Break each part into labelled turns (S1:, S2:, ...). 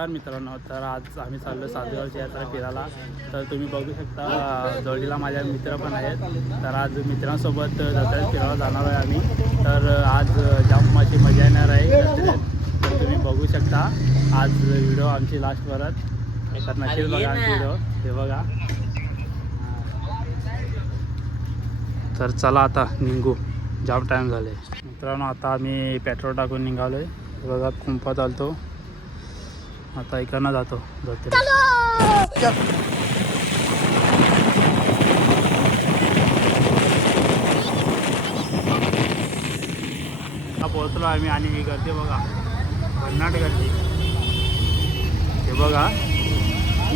S1: नमस्कार मित्रांनो तर आज आम्ही चाललो सासगावची यात्रा फिरायला. तर तुम्ही बघू शकता जोडीला माझ्या मित्र पण आहेत. तर आज मित्रांसोबत जत्रेत फिरायला जाणार आहे आम्ही. तर आज जाम माझी मजा येणार आहे तर तुम्ही बघू शकता आज व्हिडिओ आमची लास्ट परत तर नक्कीच बघा आमची व्हिडिओ. ते बघा. तर चला आता निघू. जाम टाईम झाले. मित्रांनो आता आम्ही पेट्रोल टाकून निघालो आहे बघा कुंपात आलतो. आता इकडनं जातो जाते. पोहोचलो आम्ही आणि ही गर्दी बघा. भन्नाट गर्दी. हे बघा.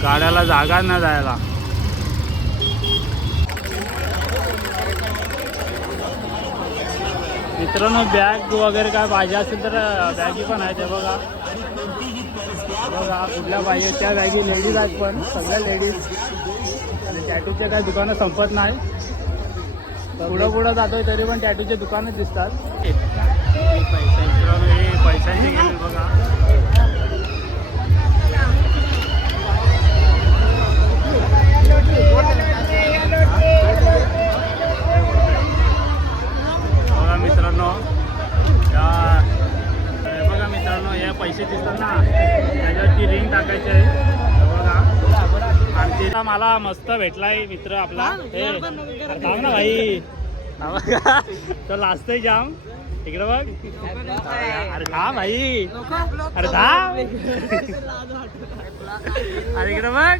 S1: गाड्याला जागा न जायला. मित्रांनो बॅग वगैरे काय पाहिजे असेल तर बॅगी पण आहेत हे बघा बघा. कुठल्या पाहिजे त्या बॅगी लेडीज आहेत पण सगळ्या लेडीज आणि टॅटूचे काय दुकानं संपत नाही. पुढं पुढं जातोय तरी पण टॅटूचे दुकानच दिसतात. मित्रांनो पैशांची बघा. बघा मित्रांनो या मित्रांनो हे पैसे दिसतात ना त्याच्यावरती रिंग टाकायची आहे. बघा. आणि ते मला मस्त भेटलाय मित्र आपला. हे थांब ना भाई. तो लाजतोय जाम. इकडे बघ. अरे थांब भाई. अरे थांब अरे इकडे बघ.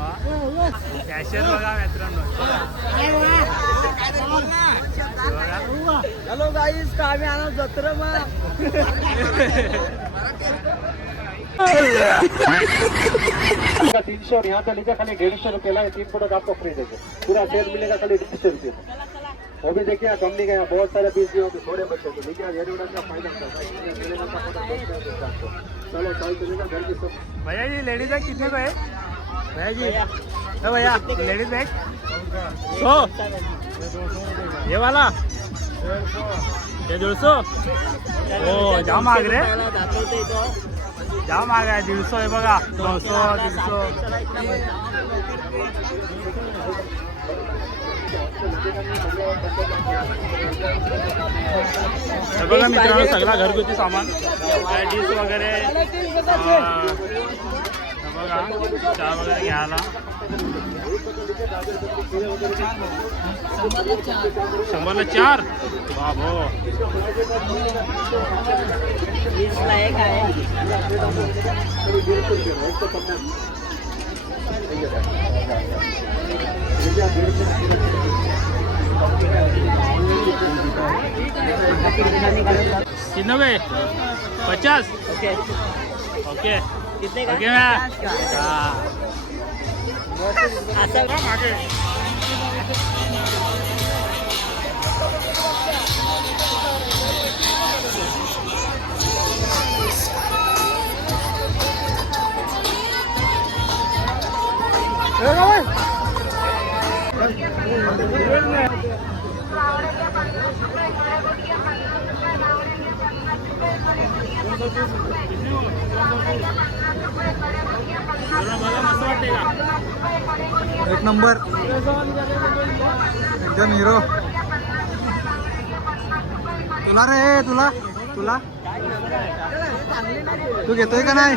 S1: हे बघा कॅशियर बघा मित्रांनो.
S2: हॅलो गाईस का आम्ही आलो जत्रा
S3: तीनशे और यहाँ से लीजिए खाली डेढ़ सौ रुपये है तीन प्रोडक्ट आपको फ्री देंगे पूरा सेट मिलेगा खाली डेढ़ सौ रुपये. में वो भी देखिए कंपनी का यहाँ बहुत सारे बीस भी होते थोड़े बच्चे को देखिए एडवर्टाइज का फायदा है है। चलो चाल चलेगा घर की सब
S1: भैया जी लेडीज बैग कितने का है भैया जी है भैया लेडीज़ बैग। सौ। ये वाला। ये दो सौ। ओ जाम माग रे जाम माग आहे दीडशे आहे बघा दोनशे दीडशे हे बघा मित्रांनो सगळा घरगुती सामान। डिश वगैरे। अं, हे बघा चहा वगैरे घ्यायला. शंभरला चार? बाबो.
S2: एक आहे.
S1: कितने पे पचास?
S2: ओके.
S1: ओके.
S2: कितने का
S1: ओके मैं
S2: पचास का.
S1: हाँ
S2: असं
S1: मागे मस्त वाटते का
S4: एक नंबर. एकदम हिरो तुला रे तुला तुला. तू घेतोय का नाही?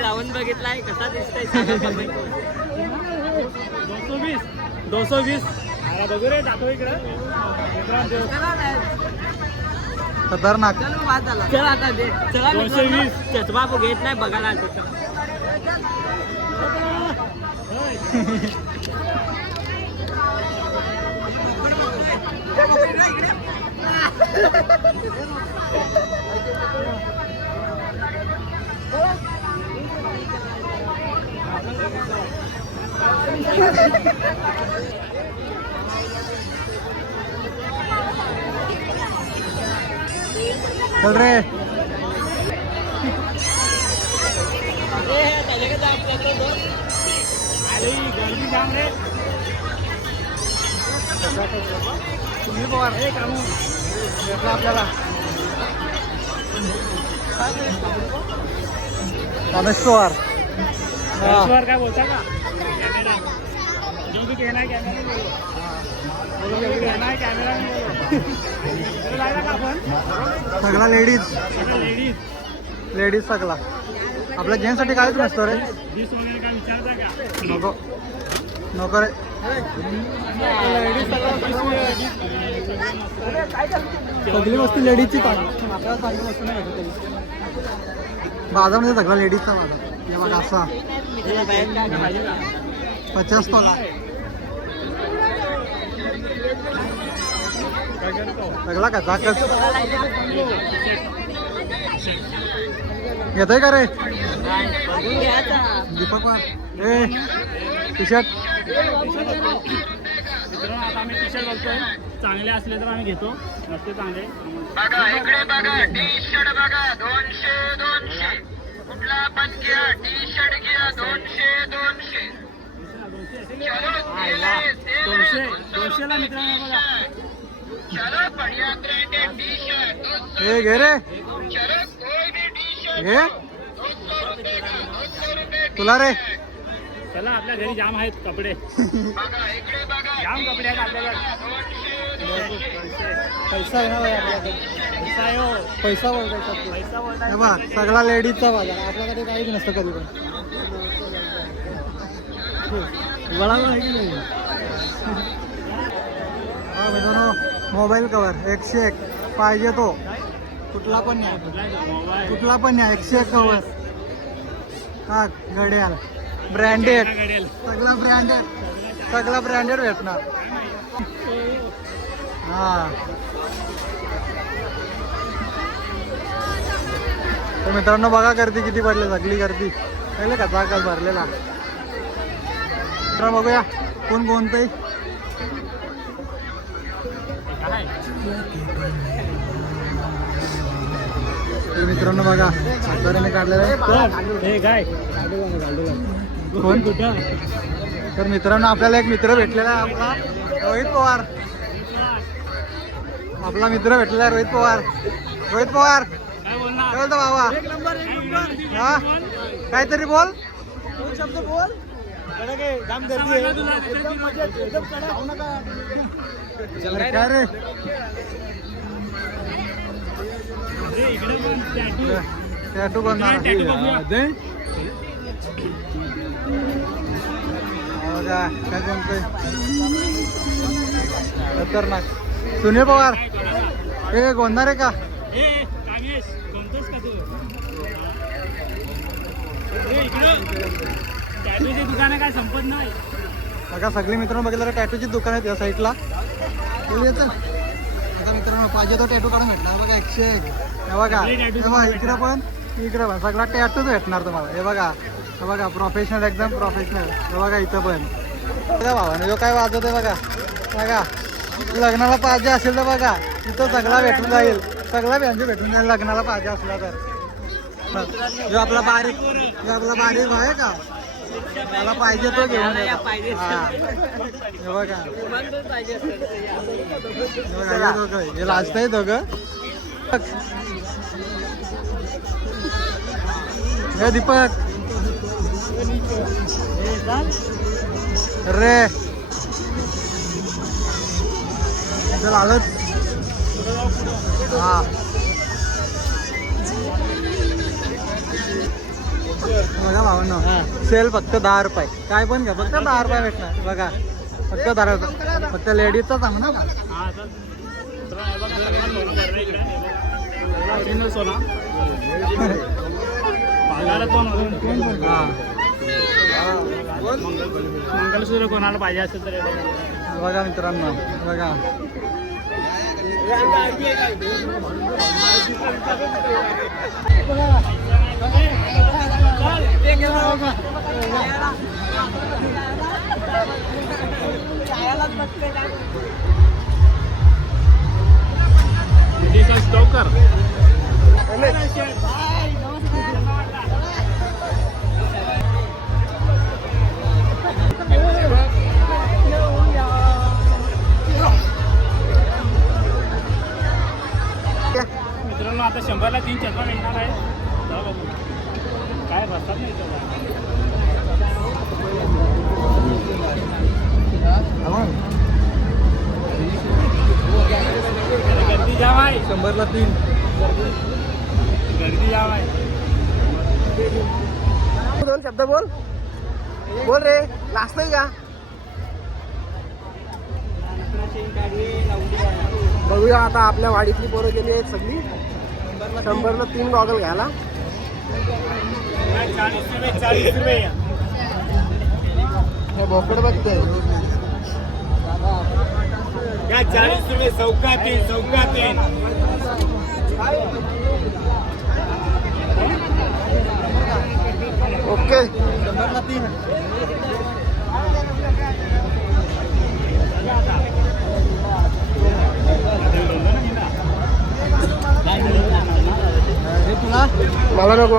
S2: लावून बघितलाय कसा दिसतोय
S1: दोनशे वीस. दोनशे वीस. बघू रे दाखव इकडं.
S4: खतरनाक.
S2: चल आता दे. चला. चष्मा घेत नाही बघायला
S4: चल रे.
S1: अरे गर्दी जाम रे
S4: तुम्ही पवार
S1: कामू
S4: भेटला आपल्याला रमेश पवार.
S1: ईश्वर काय बोलता का? कॅमेरा जो भी कहना है कॅमेरा में बोलो बोलो जो भी कहना है कॅमेरा में बोलो
S4: सगळा लेडीज.
S1: लेडीज
S4: सगळा. आपल्या जेंट्ससाठी काहीच नसतं रे.
S1: काय विचारता का
S4: नको. नको रे. सगळी वस्तू लेडीजची बाजारमध्ये सगळा लेडीजचा बाजार. हे बघा असा. पचास तोला. सगळा का? घेतोय का? रे? दीपक ए टी शर्ट
S1: मित्रांनो आता आम्ही टी शर्ट बघतोय चांगले असले तर आम्ही घेतो नसते चांगले
S5: बघा इकडे बघा टी शर्ट बघा दोनशे दोनशे. कुठला पण घ्या टी शर्ट घ्या दोनशे दोनशे
S1: वा. दोनशे दोनशेला मित्रांनो बघा.
S4: ए घे रे. घे.
S5: का
S4: तुला रे.
S1: चला आपल्या घरी जाम आहेत कपडे. जाम कपडे आहेत
S5: दोनशे
S4: पैसा आहे ना भाई आपल्याकडे.
S1: पैसा आहे हो.
S4: पैसा बोलतो
S1: पैसा बोलताय.
S4: हे बघ सगळा लेडीजचा बाजार. आपल्याकडे काहीच नसतं कधी पण. हा मित्रांनो. मोबाईल कवर एकशे एक. पाहिजे तो. कुठला पण
S1: या
S4: कुठला पण या एकशे एक कवर. हा घड्याल. ब्रँडेड.
S1: घडेल
S4: सगळा ब्रँडेड. सगळा ब्रँडेड भेटणार. हा. मित्रांनो बघा गर्दी किती पडली सगळी गर्दी. पहिले का जागाच भरलेला? मित्रांनो बघूया. कोण कोणतंही? मित्रांनो बघा साताऱ्याने काढलेला आहे.
S1: कोण काय
S4: कोण?
S1: कुठं
S4: तर मित्रांनो आपल्याला एक मित्र भेटलेला आहे आपला रोहित पवार. आपला मित्र भेटलेला आहे रोहित पवार. रोहित पवार.
S1: काय
S4: बोलतो बाबा. हा? काहीतरी बोल. अरे काय रे?
S1: इकडे पण tattoo.
S4: टॅटू करणार.
S1: Tattoo बघूया.
S4: बघा काय कोणतंय खतरनाक. सुनील पवार. हे गोंधार आहे का?
S1: ए कामेश कोणतोस का तू? टॅटूची दुकानं काय संपत नाही.
S4: बघा सगळी मित्रांनो बघितलं तर टॅटूची दुकान आहेत या साईडला. आता मित्रांनो पाहिजे तो टॅटू काढून भेटणार. बघा एकशे एक. हे बघा हे इकडे पण इकडे पण. सगळा टॅटूच भेटणार तुम्हाला. हे बघा हे बघा प्रोफेशनल एकदम प्रोफेशनल हे बघा इथं पण. बघा भावाने जो काय वाजवत आहे बघा. बघा लग्नाला पाहिजे असेल तर बघा. इथं सगळा भेटून जाईल. सगळा बँजो भेटून जाईल. लग्नाला पाहिजे असला तर. जो आपला बारीक जो आपला बारीक आहे का? त्याला पाहिजे तो घेऊन बघा. लास्ट आहे दोघं. हे दीपक. रे. चल आलोच. हा. बघा सेल फक्त दहा रुपये. काय पण घ्या फक्त दहा रुपये भेटणार. बघा. फक्त दहा रुपये. फक्त लेडीजचा सांग ना
S1: बघा बघा. मंगलसूत्र कोणाला पाहिजे असेल तर बघा.
S4: बघा मित्रांनो बघा.
S1: कर मित्रांनो आता शंभरला तीन चंद्रा
S4: मिळणार
S1: आहे. शंभरला तीन.
S4: गर्दी दोन शब्द बोल. बोल रे लास्ट नाही का? बघूया आता आपल्या वाडीतली पोरं गेली आहेत सगळी. शंभरला तीन गॉगल घ्यायला. बोकड बघते
S1: या चाळीस रुपये चौकातील चौकातील.
S4: ओके. शंभरला तीन तुला मला नको.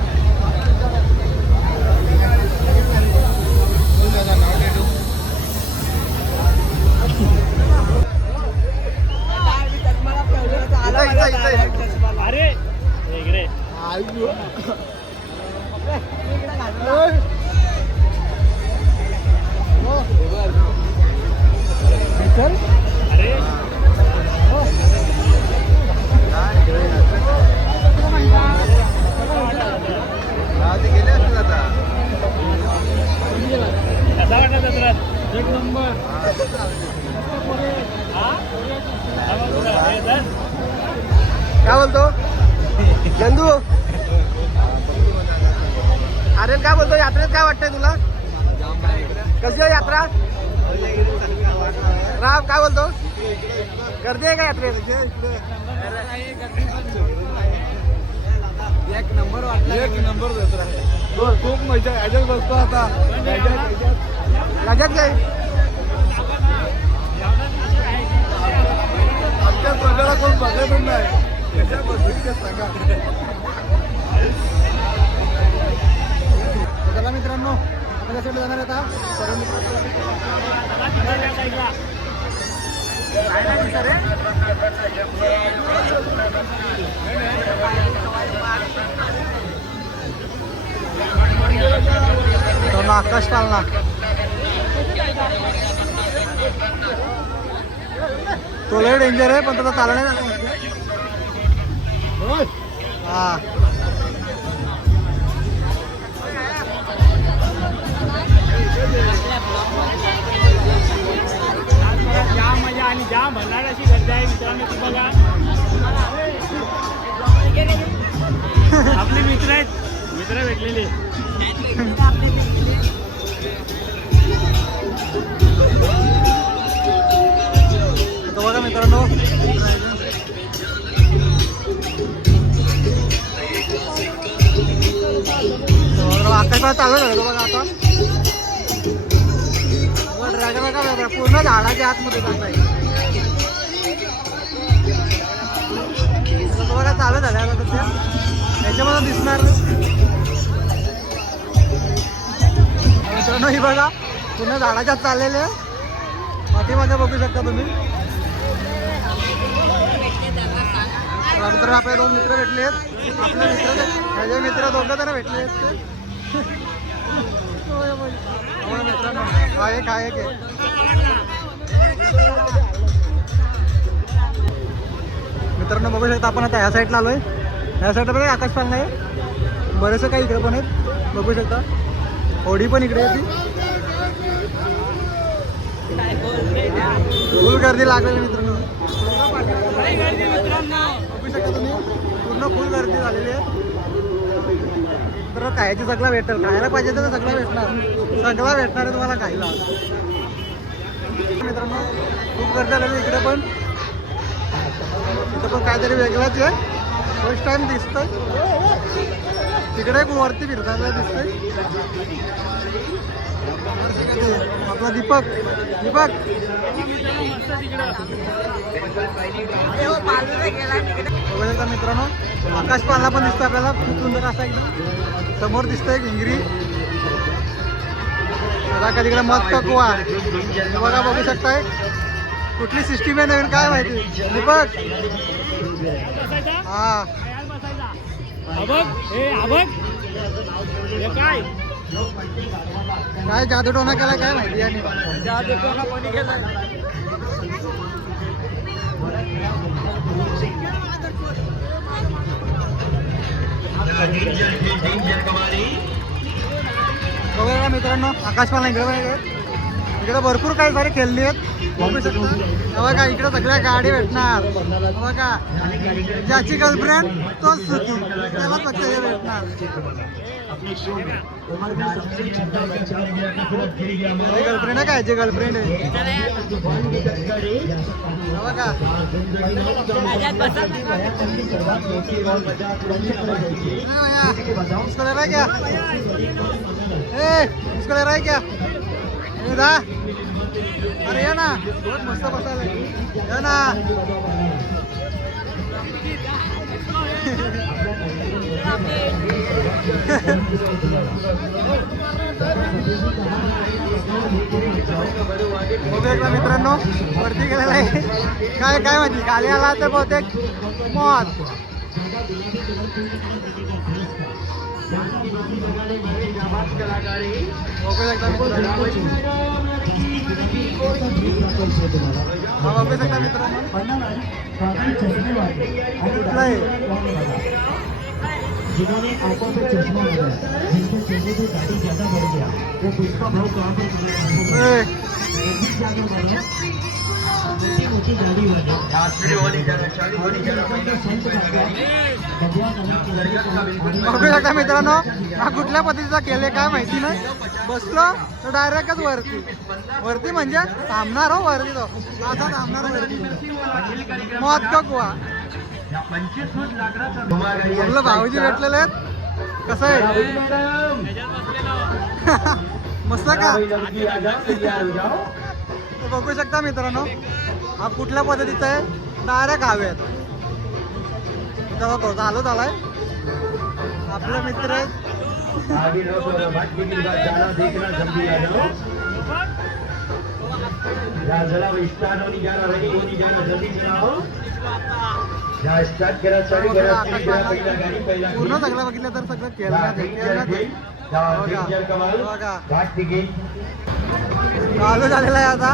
S1: अरे इकडे. अरे
S4: काय बोलतो? गर्दी आहे का यात्रेत एक नंबर वाटला. एक नंबर बोल. खूप मजा याच्यात बसतो आता. याच्यात काय आमच्या प्रजाला कोण बघत नाही. चला मित्रांनो आपण त्यासाठी जाणार आहे आता. आकाश पालना तो लय डेंजर आहे पण त्याचा चालणार हा
S1: जाम मजा आणि ज्या भरणार अशी गर्दी आहे मित्रांनो ती बघा. आपले मित्र आहेत. मित्र भेटलेले.
S4: बघा मित्रांनो. आकाश चालू झालं बघा आता. ड्रॅगन बघा पूर्ण झाडाच्या आतमध्ये जात आहे. बघा चालू झालं आता सध्या त्याच्यामध्ये दिसणार मित्रांनो ही बघा पूर्ण झाडाच्या आत चाललेले आहे. बघू शकता तुम्ही. मित्र आपले दोन मित्र भेटले आहेत. आपले मित्र माझे मित्र दोघं जण भेटले आहेत. मित्रांनो हा एक हा एक आहे. मित्रांनो बघू शकता आपण आता ह्या साईडला आलोय. ह्या साईडला बघा आकाश पालना आहे बरेचसं काही इकडे पण आहेत. बघू शकता. होडी पण इकडे होती. फुल गर्दी लागलेली मित्रांनो. बघू शकता तुम्ही. पूर्ण फुल गर्दी झालेली आहे. तर खायची सगळा भेटेल. खायला पाहिजे तर सगळं भेटणार. सगळा भेटणार आहे तुम्हाला खायला. मित्रांनो खूप गर्दी झालेली इकडे पण. तिथं पण काहीतरी वेगळंच आहे. फर्स्ट टाइम दिसतंय. तिकडे एक वरती फिरताना दिसतंय. आपला दीपक. दीपक. बघायचा मित्रांनो आकाश पाला पण दिसतो आपल्याला. खूप सुंदर असा एकदम. समोर दिसतंय भिंगरी बघा तिकडे मस्त कुवा बघा बघू शकताय. कुठली सिस्टीम आहे नवीन? काय माहिती? दीपक? हा.
S1: काय?
S4: काय जादूटोना केला काय माहिती? यांनी बघा मित्रांनो बघा इकडे. इकडे भरपूर काही सारे खेळली आहेत. बघू शकता बघा इकडे सगळ्या गाडी भेटणार. बघा ज्याची गर्लफ्रेंड तोच सुखी. त्याला फक्त हे भेटणार. गर्लफ्रेंड आहे काय जे गर्लफ्रेंड आहे? बघा.
S2: त्याच्यात
S4: ले रहा है क्या ए इसको ले रहा है क्या? दा. अरे या ना मस्त बसायला ये ना. बघूया एकदा मित्रांनो वरती गेलेला आहे. काय काय माहिती खाली आला तर बहुतेक मौत. बघू शकता मित्रांनो. हा बघू शकता मित्रांनो आहे
S6: जिन्होंने आंखों पे चश्मा लगाया जिनके चेहरे पे दाढ़ी ज्यादा बढ़ गया वो पुष्पा भाव कहाँ पर ऊंची गाड़ी वाले भगवान
S4: मित्रांनो हा कुठल्या पद्धतीचा केले काय माहिती नाही. बसलो तर डायरेक्टच वरती. वरती म्हणजे थांबणार हो वरती तो. असा थांबणार वरती. मौत का कुवा आपलं भाऊजी भेटलेले आहेत. कसं आहे? मस्त का? बघू शकता मित्रांनो हा कुठल्या पद्धतीचा आहे? डायरेक्ट हवे आहेत झालो झालाय. आपले मित्र आहेत
S3: आगे लो तो बात की बात जाना देखना जल्दी आ जाओ। या जरा स्टार्ट होने जाना रेडी होने जाना जल्दी चलाओ। या स्टार्ट करा चालू करा स्पीड करा पहिला गाडी पहिला
S4: पूर्ण सगळं बघितलं तर सगळं.
S3: घाट तिकीट
S4: चालू झालेला आहे आता.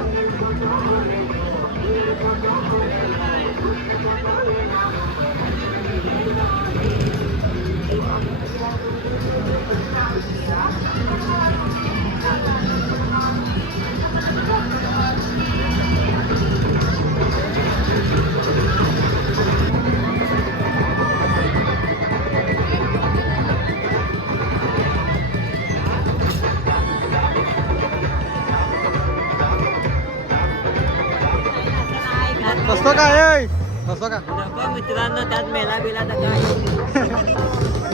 S4: बसतो का ए बसतो का
S2: नको मित्रांनो त्यात मेला बिला तर काय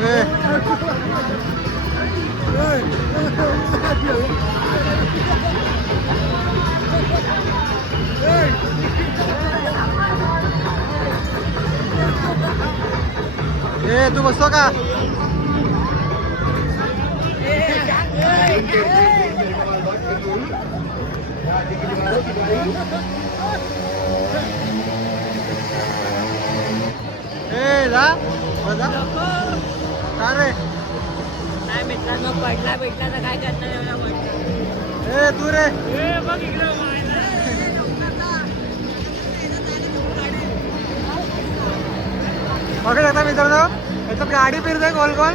S4: ए. ए तू बसतो का ए जा बसा का रे
S2: नाही मित्रांनो पडला भेटला तर काय करणार एवढा मोठा?
S4: ए तू रे.
S1: ए बघ इकडे
S4: बघू शकता मित्रांनो. याच्यात गाडी फिरते गोल गोल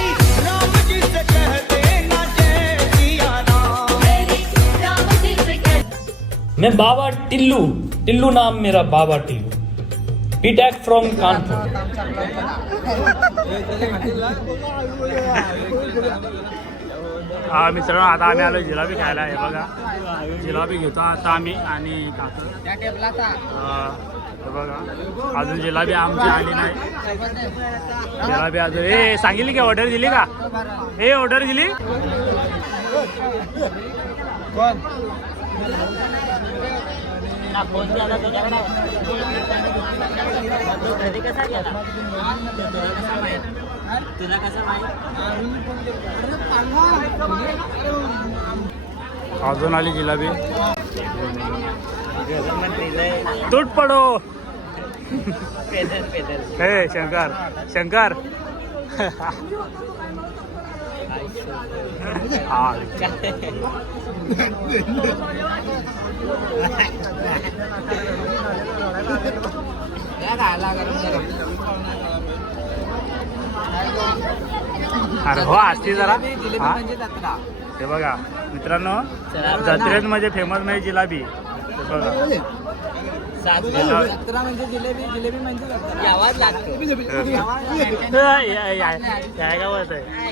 S7: मैं बाबा टिल्लू टिल्लू नाम मेरा बाबा टिल्लू। पीटैक फ्रॉम कानपुर।
S1: हा मित्रांनो आता आम्ही आलो जिलाबी खायला हे बघा. जिलाबी घेतो आता आम्ही आणि हे बघा. अजून जिलाबी आमची आली नाही. जिलाबी अजून ए सांगितली की ऑर्डर दिली का? ए ऑर्डर दिली?
S2: ना फोन झाला तुझ्याकडे तो घरी कसा गेला? तुला कसा माहीत? तुला कसं माहीत?
S1: अजून आली जिलाबी. तूट पडो. हे शंकर शंकर. अरे हो असते जरा हा? हे बघा मित्रांनो जत्रेत मध्ये फेमस म्हणजे जिलाबी हे बघा जिला-
S2: आवाज लागतो
S1: या गावात आहे